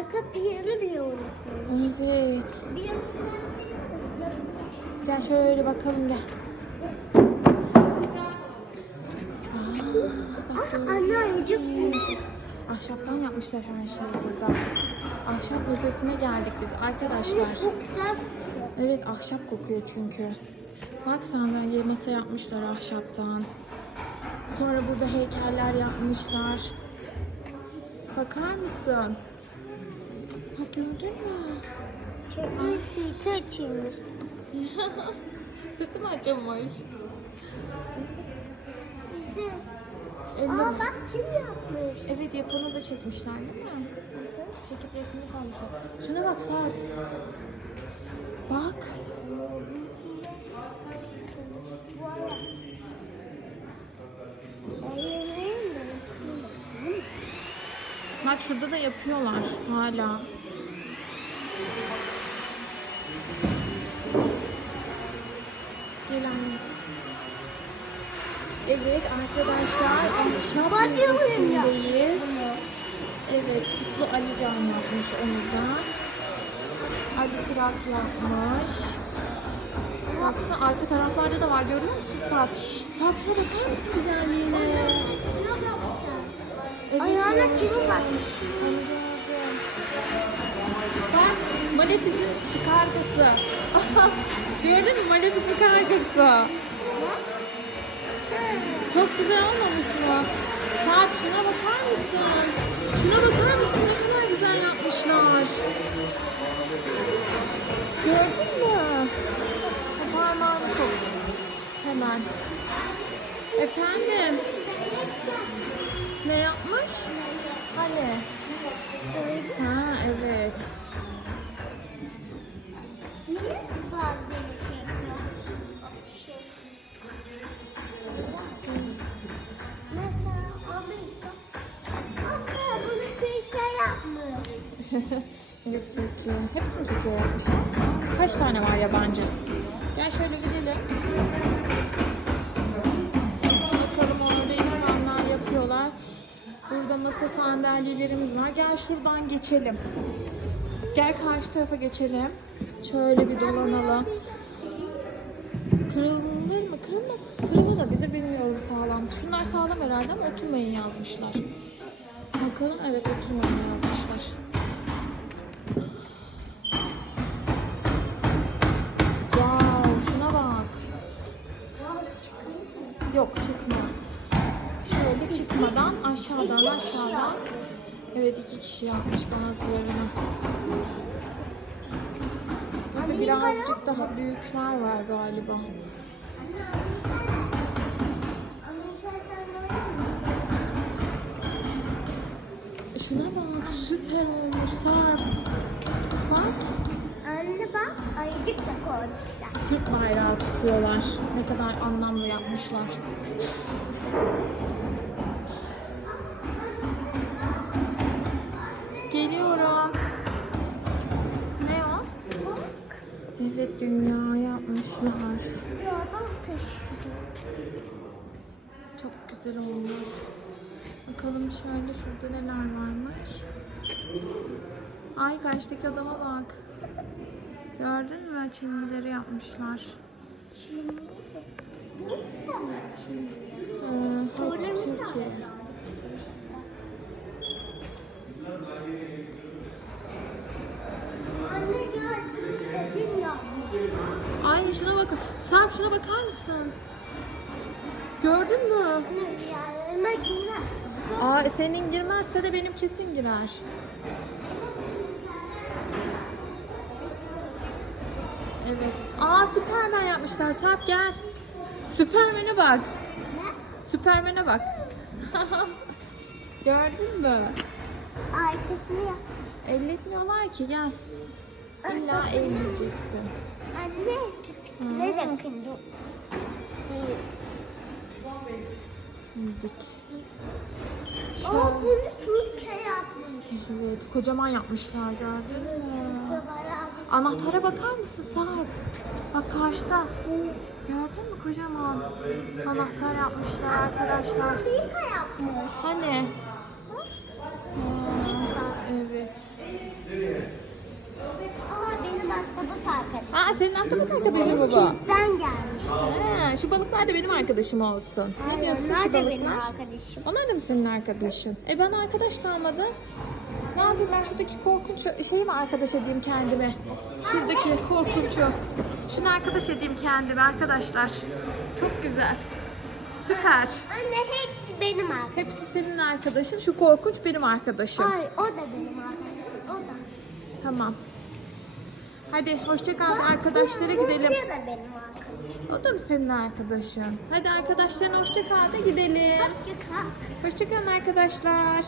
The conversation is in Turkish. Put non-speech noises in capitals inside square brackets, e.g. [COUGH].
arka planı bile unutmuş. Evet. Bir Gel şöyle bakalım gel. Ah, anne ayıcık Ahşaptan yapmışlar her şeyi burada. Ahşap müzesine geldik biz arkadaşlar. Çok güzel. Evet ahşap kokuyor çünkü. Bak sandalye masa yapmışlar ahşaptan. Sonra burada heykeller yapmışlar. Bakar mısın? Gördün mü? Çok sırtı açılmış. [LAUGHS] Sırtı mı açılmış? Elle Aa mi? bak kim yapmış? Evet yapanı da çekmişler değil mi? Çekip resmini kalmışlar. Şuna bak Sarp. Bak. Bak şurada da yapıyorlar hala. Gel anne. Evet arkadaşlar ahşap Bakıyorum ya. Evet bu Ali Can yapmış onu da. Ali Trak yapmış. Baksana arka taraflarda da var görüyor musun Sarp? Sarp şuna bakar mısın güzelliğine? Evet, Ayağına gördüm. kimi bakmış? Malefis'in çıkargısı. [LAUGHS] Gördün mü Malefis'in kargısı. Çok güzel olmamış mı? Sarp şuna bakar mısın? Şuna bakar mısın? Ne kadar güzel yapmışlar. Gördün mü? Parmağını sok. Hemen. Efendim? Ne yapmış? Hani? [LAUGHS] Yok Türkiye. Hepsini yapmış. Kaç tane var yabancı? Gel şöyle gidelim. Bakalım orada insanlar yapıyorlar. Burada masa sandalyelerimiz var. Gel şuradan geçelim. Gel karşı tarafa geçelim. Şöyle bir dolanalım. Kırılır mı? Kırılmaz. Kırılabilir bilmiyorum sağlam. Şunlar sağlam herhalde ama oturmayın yazmışlar. Bakalım evet oturmayın yazmışlar. Yok çıkma. Şöyle çıkmadan aşağıdan aşağıdan. Evet iki kişi yapmış bazılarını. Burada birazcık daha büyükler var galiba. Şuna bak süper olmuş Sarp. Bak. Bak ayıcık da koymuşlar. Türk bayrağı tutuyorlar. Ne kadar anlamlı yapmışlar. Geliyorum. Ne o? Evet dünya yapmışlar. Yoldan taşıyor. Çok güzel olmuş. Bakalım şöyle şurada neler varmış. Ay karşıdaki adama bak. Gördün mü? Çinlileri yapmışlar. Mı şimdi? Ee, mi? Türkiye. Anne dedim. Ay şuna bak. Sarp şuna bakar mısın? Gördün mü? Anne girmez. Aa senin girmezse de benim kesin girer. Evet. Aa Süpermen yapmışlar. Sarp gel. Süpermen'e bak. Ne? Süpermen'e bak. [LAUGHS] Gördün mü? Arkasını yap. Elletmiyorlar ki gel. İlla elleyeceksin. Anne. Ne yakın dur. Hayır. Şimdilik. O Şöyle. bunu Türkiye yapmış. Evet kocaman yapmışlar gördün mü? Bayağı Anahtara bakar mısın Sarp? Bak karşıda. Gördün mü kocaman? Anahtar yapmışlar arkadaşlar. Hani? Evet. Aa benim ahtapot arkadaşım. Aa senin ahtapot arkadaşın mı bu? Ben geldim. Ha, şu balıklar da benim arkadaşım olsun. Ne diyorsun onlar da benim arkadaşım. Onlar da mı senin arkadaşın? E ben arkadaş kalmadı. Ne yapayım ben şuradaki korkunç şeyi mi arkadaş edeyim kendime? Şuradaki korkunçu. Şunu arkadaş edeyim kendime arkadaşlar. Çok güzel. Süper. Anne hepsi benim arkadaşım. Hepsi senin arkadaşın. Şu korkunç benim arkadaşım. Hayır o da benim arkadaşım. O da. Tamam. Hadi hoşça kal arkadaşlara gidelim. Bu da benim arkadaşım. O da mı senin arkadaşın? Hadi arkadaşlarına hoşça kal da gidelim. Hoşça kal. Hoşça kalın arkadaşlar.